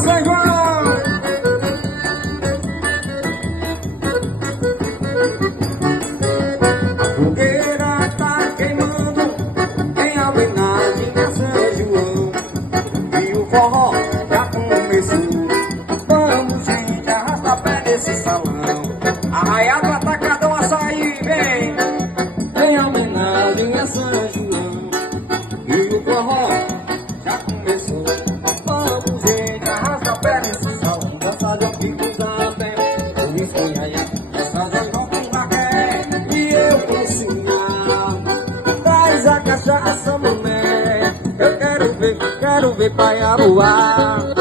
São João. A fogueira tá queimando em homenagem a São João. E o forró já começou. Vamos, gente, arrasta pé desse salão. Arraiado, atacadão, açaí, vem. Em homenagem a São João. E o forró já começou. Vamos, gente, arrasta pé nesse salão. Dança de amigos até o esconhaia. Essa já não tem maqué. E eu vou ensinar. Traz a cachaça, mulher. Eu quero ver Paiaruá.